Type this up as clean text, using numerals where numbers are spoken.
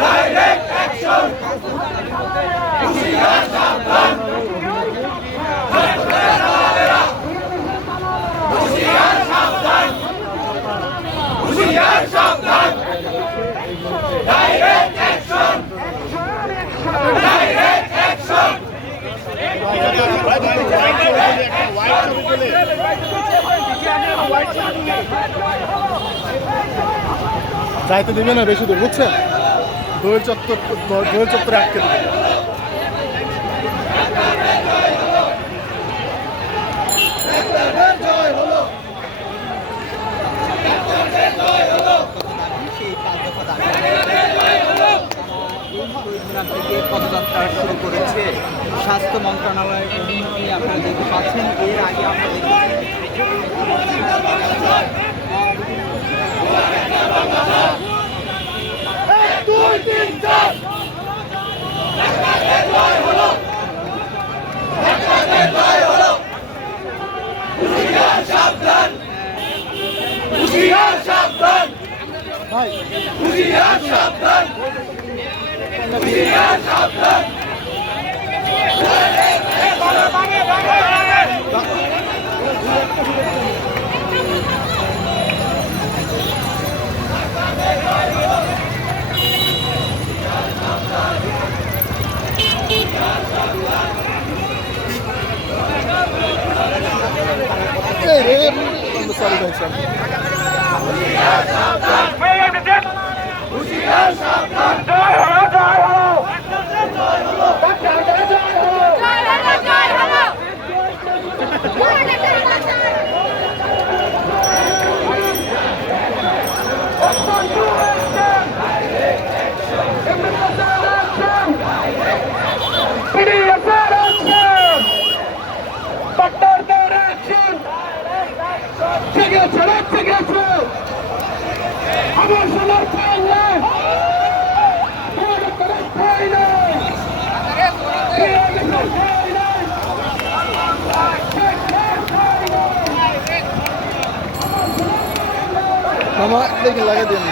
Direct action হুঁশিয়ার সাবধান হুঁশিয়ার সাবধান হুঁশিয়ার সাবধান ডাইরেক্ট অ্যাকশন ডাইরেক্ট অ্যাকশন যাইতে দিবে না বেশি দূর বুঝছেন, দোয়েল চত্বরে আটকে দেবে। পদযাত্রা শুরু করেছে স্বাস্থ্য মন্ত্রণালয়। আপনারা দেখতে পাচ্ছেন, এর আগে আমরা সাবধান হুঁশিয়ার সাবধান হুঁশিয়ার সাবধান হুঁশিয়ার সাবধান সরি ভাই স্যার, হুঁশিয়ার সাবধান আমার সোনার পাল্লা মামা দেখে লাগিয়ে দিন।